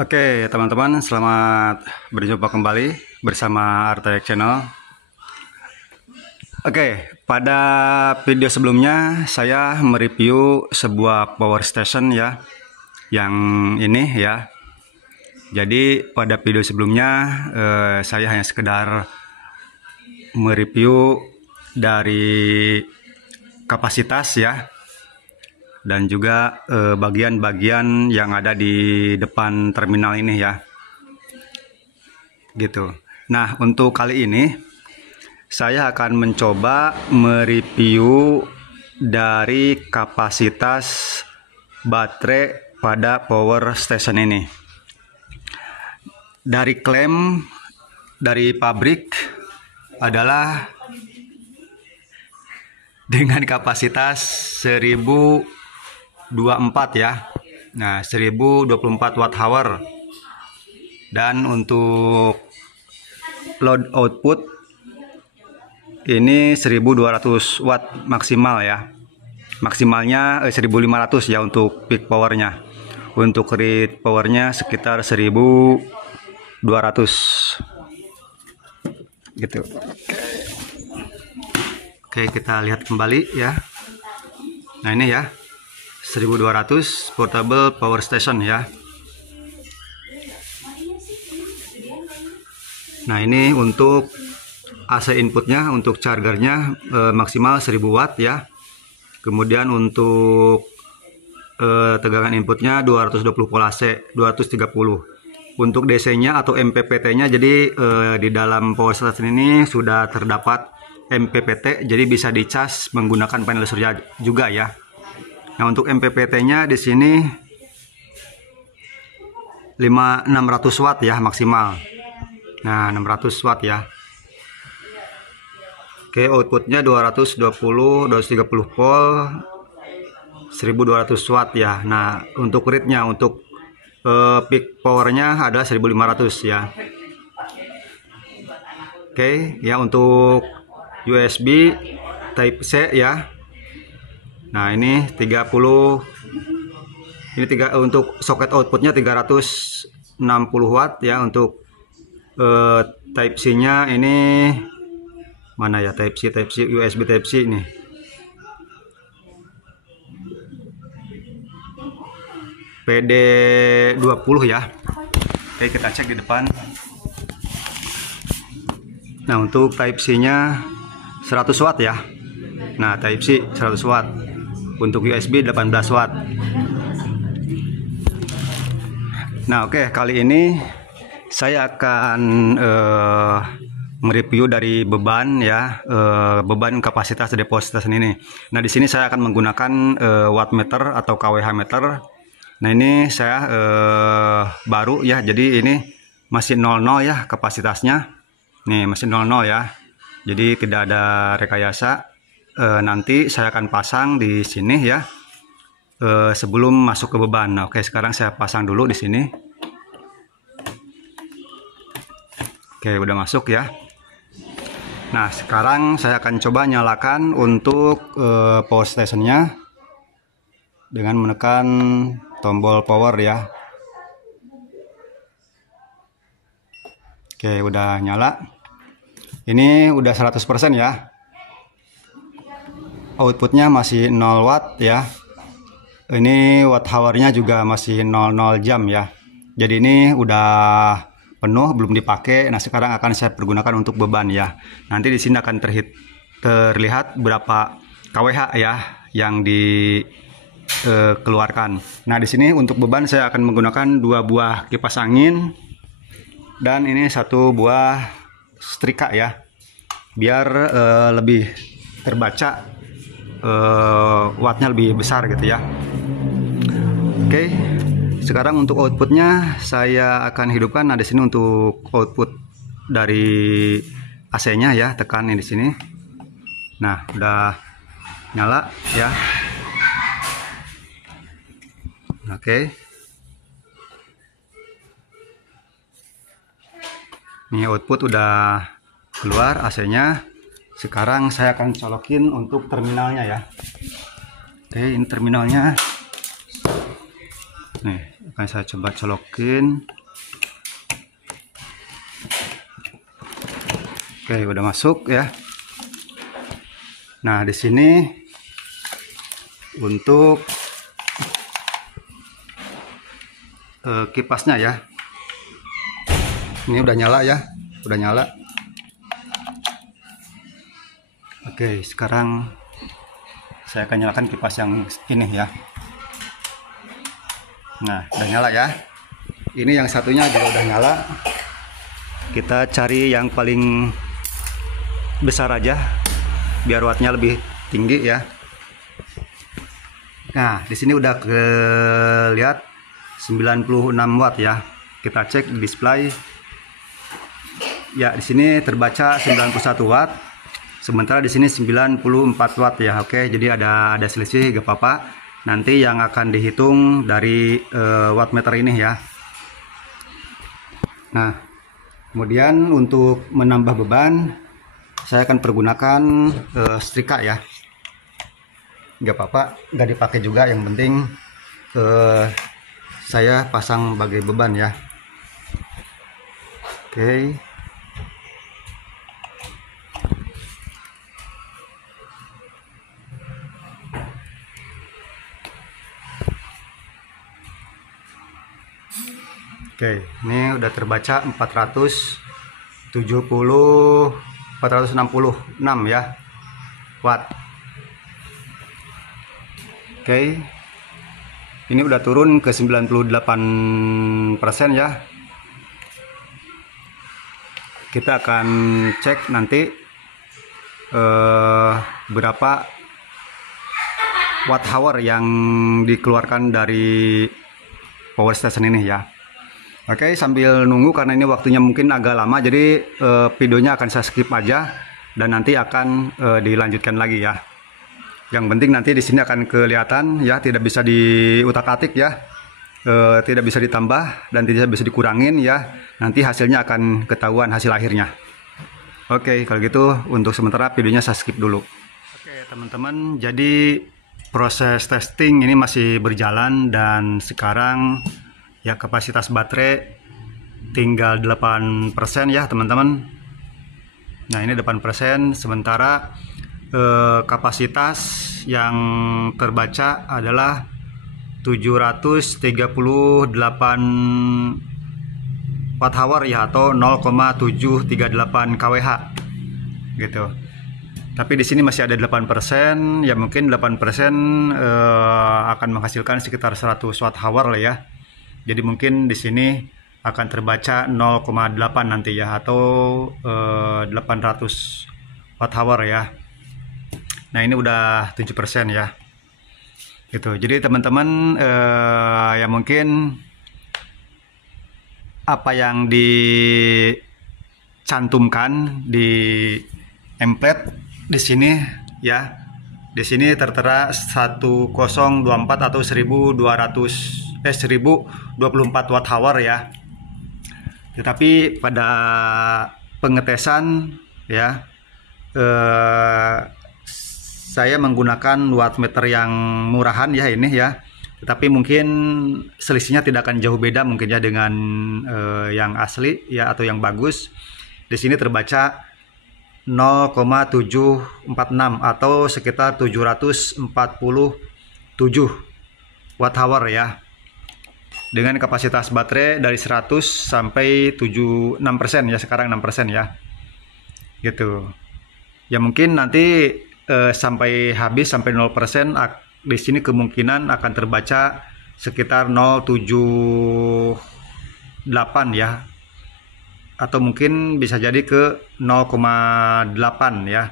Oke, teman-teman, selamat berjumpa kembali bersama Artek Channel. Oke, pada video sebelumnya saya mereview sebuah power station ya, yang ini ya. Jadi pada video sebelumnya saya hanya sekedar mereview dari kapasitas ya, dan juga bagian-bagian yang ada di depan terminal ini ya, gitu. Nah, untuk kali ini saya akan mencoba mereview dari kapasitas baterai pada power station ini. Dari klaim dari pabrik adalah dengan kapasitas 1024 ya. Nah, 1024 watt hour. Dan untuk load output ini 1200 watt maksimal ya. Maksimalnya 1500 ya untuk peak powernya. Untuk rate powernya sekitar 1200 gitu. Oke, kita lihat kembali ya. Nah, ini ya, 1200 portable power station ya. Nah, ini untuk AC inputnya, untuk chargernya maksimal 1000 watt ya. Kemudian untuk tegangan inputnya 220 volt AC, 230. Untuk DC-nya atau MPPT-nya, jadi di dalam power station ini sudah terdapat MPPT, jadi bisa dicas menggunakan panel surya juga ya. Nah, untuk MPPT-nya di sini 600 watt ya maksimal. Nah, 600 watt ya. Oke, outputnya 230 volt, 1200 watt ya. Nah, untuk rate-nya, untuk peak powernya ada 1500 ya. Oke, ya, untuk USB Type C ya. Nah, ini 30, ini untuk soket outputnya 360 watt ya. Untuk Type C nya ini mana ya, Type C USB Type C ini. PD20 ya. Oke, kita cek di depan. Nah, untuk Type C nya 100 watt ya. Nah, Type C 100 watt. Untuk USB 18 watt. Nah, oke, kali ini saya akan mereview dari beban ya, beban kapasitas dari power station ini. Nah, di sini saya akan menggunakan wattmeter atau kWh meter. Nah, ini saya baru ya, jadi ini masih 00 ya kapasitasnya. Nih, masih 00 ya. Jadi tidak ada rekayasa. Nanti saya akan pasang di sini ya, sebelum masuk ke beban. Nah, oke, sekarang saya pasang dulu di sini. Oke, udah masuk ya. Nah, sekarang saya akan coba nyalakan untuk power stationnya dengan menekan tombol power ya. Oke, udah nyala. Ini udah 100% ya. Outputnya masih 0 watt ya. Ini watt hournya juga masih 00 jam ya. Jadi ini udah penuh, belum dipakai. Nah, sekarang akan saya pergunakan untuk beban ya. Nanti di sini akan terlihat berapa kWh ya yang dikeluarkan. Nah, di sini untuk beban saya akan menggunakan 2 buah kipas angin dan ini 1 buah setrika ya, biar lebih terbaca, wattnya lebih besar gitu ya. Oke, sekarang untuk outputnya saya akan hidupkan. Nah, di sini untuk output dari AC-nya ya, tekan di sini. Nah, udah nyala ya. Oke. Ini output udah keluar AC-nya. Sekarang saya akan colokin untuk terminalnya ya. Oke, ini terminalnya. Nih, akan saya coba colokin. Oke, udah masuk ya. Nah, di sini untuk kipasnya ya. Ini udah nyala ya, udah nyala. Oke, sekarang saya akan nyalakan kipas yang ini ya. Nah, udah nyala ya. Ini yang satunya juga udah nyala. Kita cari yang paling besar aja, biar wattnya lebih tinggi ya. Nah, di sini udah kelihatan 96 watt ya. Kita cek di display. Ya, di sini terbaca 91 watt. Sementara di sini 94 watt ya. Oke, jadi ada selisih, gak apa-apa. Nanti yang akan dihitung dari wattmeter ini ya. Nah, kemudian untuk menambah beban, saya akan pergunakan setrika ya. Gak apa-apa, gak dipakai juga. Yang penting saya pasang bagai beban ya. Oke. Oke, ini udah terbaca 466 ya watt. Oke, ini udah turun ke 98% ya. Kita akan cek nanti berapa watt hour yang dikeluarkan dari power station ini ya. Oke, sambil nunggu karena ini waktunya mungkin agak lama, jadi videonya akan saya skip aja dan nanti akan dilanjutkan lagi ya. Yang penting nanti di sini akan kelihatan ya, tidak bisa diutak-atik ya, tidak bisa ditambah dan tidak bisa dikurangin ya. Nanti hasilnya akan ketahuan hasil akhirnya. Oke, kalau gitu untuk sementara videonya saya skip dulu. Oke teman-teman, jadi proses testing ini masih berjalan dan sekarang ya kapasitas baterai tinggal 8% ya teman-teman. Nah, ini 8%, sementara kapasitas yang terbaca adalah 738 watt hour ya, atau 0,738 kWh gitu. Tapi di sini masih ada 8%, ya mungkin 8% akan menghasilkan sekitar 100 watt hour lah ya. Jadi mungkin di sini akan terbaca 0,8 nanti ya, atau 800 watt hour ya. Nah, ini udah 7% ya. Gitu. Jadi teman-teman ya mungkin apa yang dicantumkan di template di sini ya. Di sini tertera 1024 atau 1024 watt hour ya. Tetapi pada pengetesan ya, saya menggunakan wattmeter yang murahan ya ini ya. Tetapi mungkin selisihnya tidak akan jauh beda mungkin ya dengan yang asli ya, atau yang bagus. Di sini terbaca 0,746 atau sekitar 747 watt hour ya. Dengan kapasitas baterai dari 100 sampai 6% ya, sekarang 6% ya. Gitu. Ya mungkin nanti sampai habis sampai 0%, di sini kemungkinan akan terbaca sekitar 0,78 ya. Atau mungkin bisa jadi ke 0,8 ya.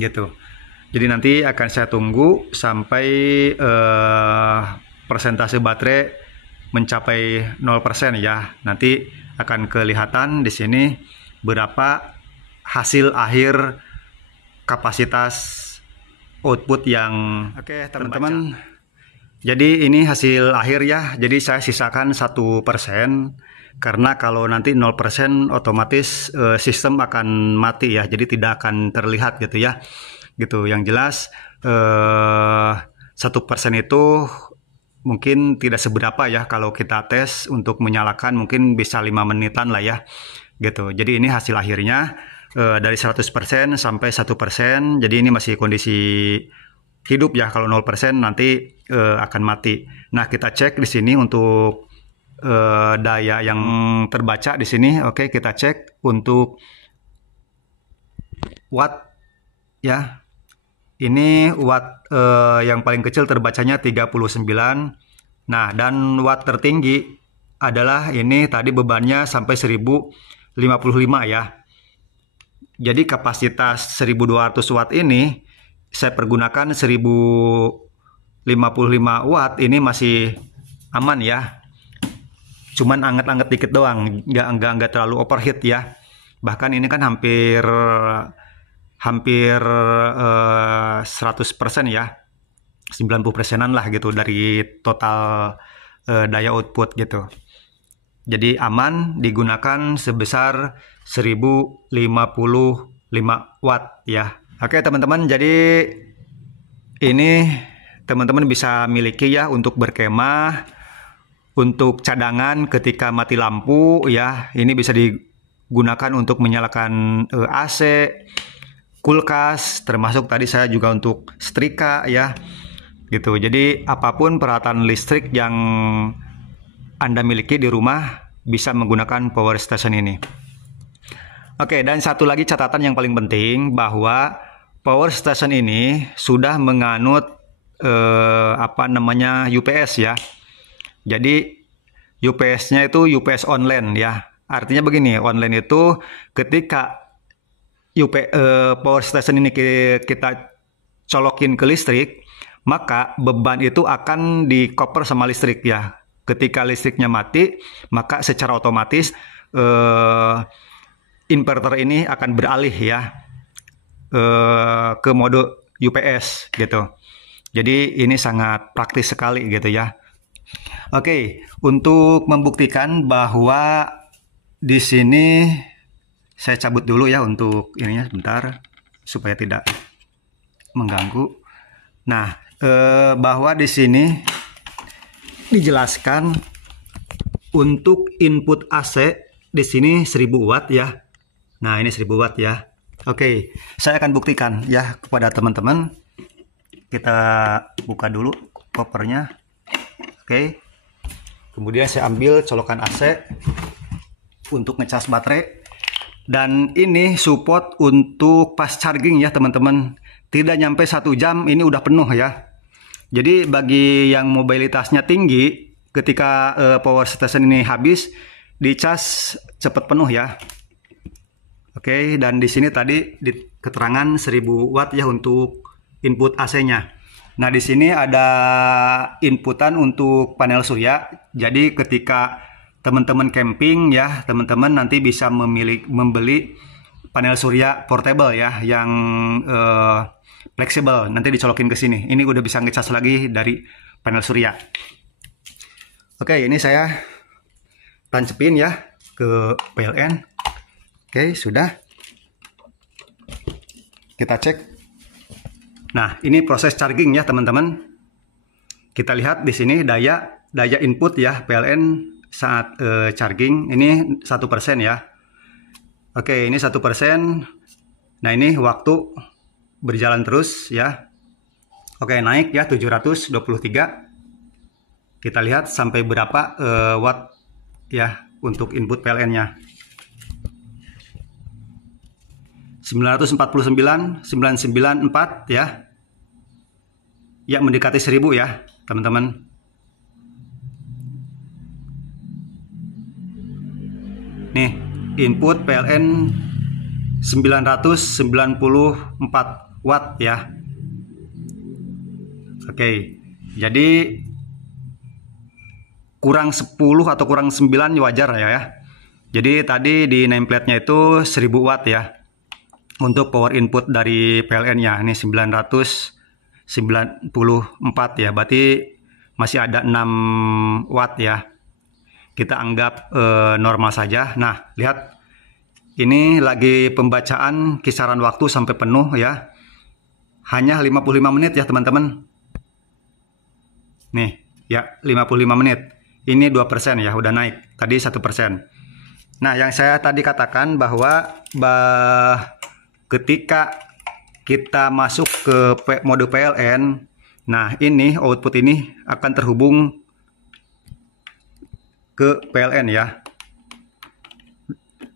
Gitu. Jadi nanti akan saya tunggu sampai persentase baterai mencapai 0% ya. Nanti akan kelihatan di sini berapa hasil akhir kapasitas output yang teman-teman. Jadi ini hasil akhir ya. Jadi saya sisakan 1%, karena kalau nanti 0% otomatis sistem akan mati ya. Jadi tidak akan terlihat gitu ya. Gitu. Yang jelas 1% itu mungkin tidak seberapa ya kalau kita tes untuk menyalakan, mungkin bisa 5 menitan lah ya gitu. Jadi ini hasil akhirnya dari 100% sampai 1%. Jadi ini masih kondisi hidup ya. Kalau 0% nanti akan mati. Nah, kita cek di sini untuk daya yang terbaca di sini. Oke, kita cek untuk watt ya. Ini watt yang paling kecil terbacanya 39. Nah, dan watt tertinggi adalah ini tadi bebannya sampai 1055 ya. Jadi kapasitas 1200 watt ini saya pergunakan 1055 watt, ini masih aman ya. Cuman anget-anget dikit doang, nggak terlalu overheat ya. Bahkan ini kan hampir 100% ya, 90%-an lah gitu dari total daya output gitu. Jadi aman, digunakan sebesar 1055 watt ya. Oke teman-teman, jadi ini teman-teman bisa miliki ya untuk berkemah, untuk cadangan ketika mati lampu ya. Ini bisa digunakan untuk menyalakan AC, kulkas, termasuk tadi saya juga untuk setrika ya gitu. Jadi apapun peralatan listrik yang Anda miliki di rumah bisa menggunakan power station ini. Oke, dan satu lagi catatan yang paling penting, bahwa power station ini sudah menganut UPS ya. Jadi UPS-nya itu UPS online ya. Artinya begini, online itu ketika power station ini kita colokin ke listrik, maka beban itu akan di-cover sama listrik ya. Ketika listriknya mati, maka secara otomatis inverter ini akan beralih ya ke mode UPS gitu. Jadi ini sangat praktis sekali gitu ya. Oke, untuk membuktikan bahwa di sini saya cabut dulu ya untuk ininya sebentar supaya tidak mengganggu. Nah, bahwa di sini dijelaskan untuk input AC di sini 1000 watt ya. Nah, ini 1000 watt ya. Oke, saya akan buktikan ya kepada teman-teman. Kita buka dulu kopernya. Oke. Kemudian saya ambil colokan AC untuk ngecas baterai. Dan ini support untuk fast charging ya teman-teman. Tidak nyampe 1 jam ini udah penuh ya. Jadi bagi yang mobilitasnya tinggi, ketika power station ini habis, dicas cepat penuh ya. Oke, dan di sini tadi di keterangan 1000 watt ya untuk input AC-nya. Nah, di sini ada inputan untuk panel surya. Jadi ketika teman-teman camping ya, teman-teman nanti bisa membeli panel surya portable ya, yang fleksibel, nanti dicolokin ke sini. Ini udah bisa ngecas lagi dari panel surya. Oke, ini saya tancepin ya ke PLN. Oke, sudah. Kita cek. Nah, ini proses charging ya teman-teman. Kita lihat di sini daya input ya PLN saat charging ini 1% ya. Oke, ini 1%. Nah, ini waktu berjalan terus ya. Oke, naik ya 723. Kita lihat sampai berapa watt ya untuk input PLN-nya. 949,994 ya. Ya, mendekati 1000 ya, teman-teman. Nih, input PLN 994 watt ya. Oke. Jadi kurang 10 atau kurang 9 wajar ya. Jadi tadi di nameplate-nya itu 1000 watt ya. Untuk power input dari PLN-nya ini 994 ya. Berarti masih ada 6 watt ya. Kita anggap normal saja. Nah, lihat. Ini lagi pembacaan kisaran waktu sampai penuh ya. Hanya 55 menit ya, teman-teman. Nih, ya 55 menit. Ini 2% ya, udah naik. Tadi 1%. Nah, yang saya tadi katakan bahwa ketika kita masuk ke mode PLN, nah ini output ini akan terhubung ke PLN ya.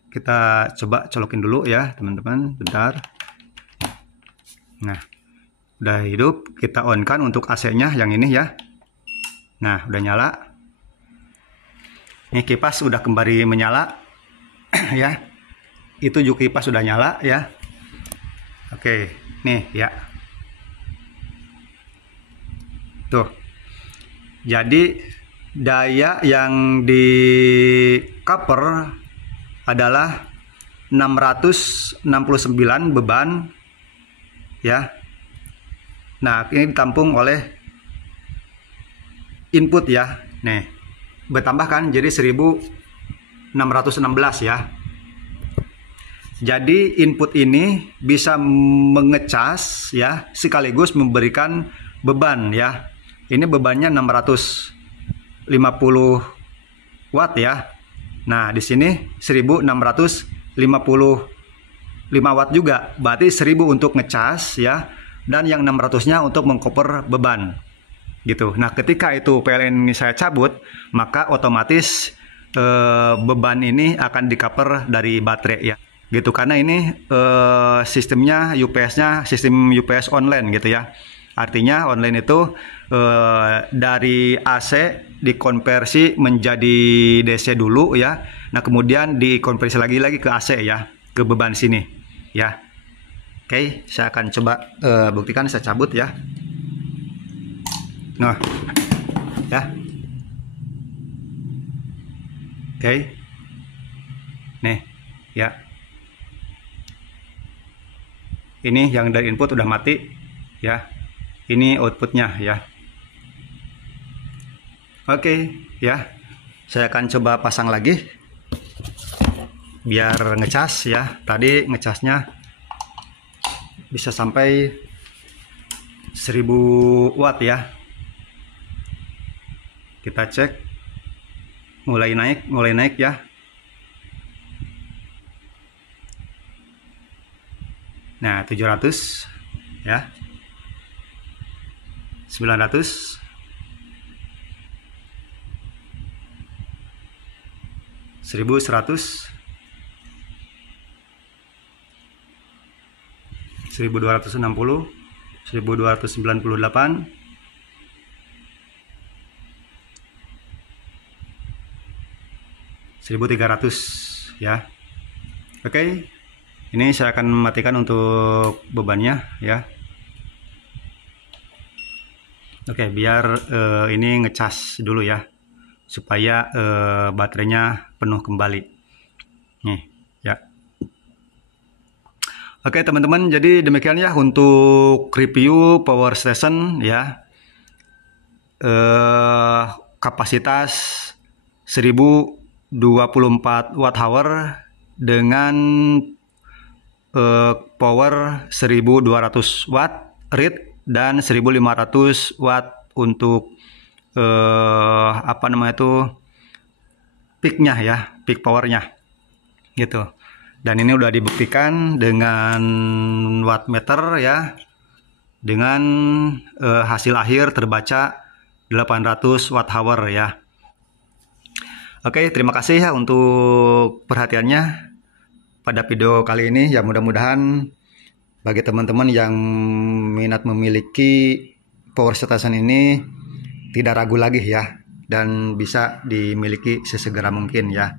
Kita coba colokin dulu ya teman-teman, bentar. Nah, udah hidup, kita on kan untuk AC-nya yang ini ya. Nah, udah nyala. Ini kipas udah kembali menyala ya. Itu juga kipas sudah nyala ya. Oke, nih ya. Tuh. Jadi daya yang di cover adalah 669 beban ya. Nah, ini ditampung oleh input ya. Nih, bertambah kan jadi 1616 ya. Jadi input ini bisa mengecas ya, sekaligus memberikan beban ya. Ini bebannya 650 watt ya. Nah, di sini 1655 watt juga. Berarti 1000 untuk ngecas ya, dan yang 600-nya untuk mengcover beban. Gitu. Nah, ketika itu PLN ini saya cabut, maka otomatis beban ini akan di-cover dari baterai ya. Gitu, karena ini sistemnya UPS-nya sistem UPS online gitu ya. Artinya online itu dari AC dikonversi menjadi DC dulu ya. Nah, kemudian dikonversi lagi ke AC ya, ke beban sini ya. Oke, saya akan coba buktikan, saya cabut ya. Nah, ya. Oke. Nih, ya. Ini yang dari input udah mati ya. Ini outputnya ya. Oke ya. Saya akan coba pasang lagi biar ngecas ya. Tadi ngecasnya bisa sampai 1000 watt ya. Kita cek, mulai naik ya. Nah, 700 ya. 900, 1100, 1260, 1298, 1300 ya. Oke, ini saya akan mematikan untuk bebannya ya. Oke, biar ini ngecas dulu ya, supaya baterainya penuh kembali. Nih ya. Oke teman-teman, jadi demikian ya untuk review power station ya. Kapasitas 1024 watt hour dengan power 1200 watt read dan 1500 watt untuk apa namanya itu peaknya ya, peak powernya gitu. Dan ini udah dibuktikan dengan wattmeter ya, dengan hasil akhir terbaca 800 watt hour ya. Oke, terima kasih ya untuk perhatiannya pada video kali ini ya. Mudah-mudahan bagi teman-teman yang minat memiliki power station ini tidak ragu lagi ya, dan bisa dimiliki sesegera mungkin ya.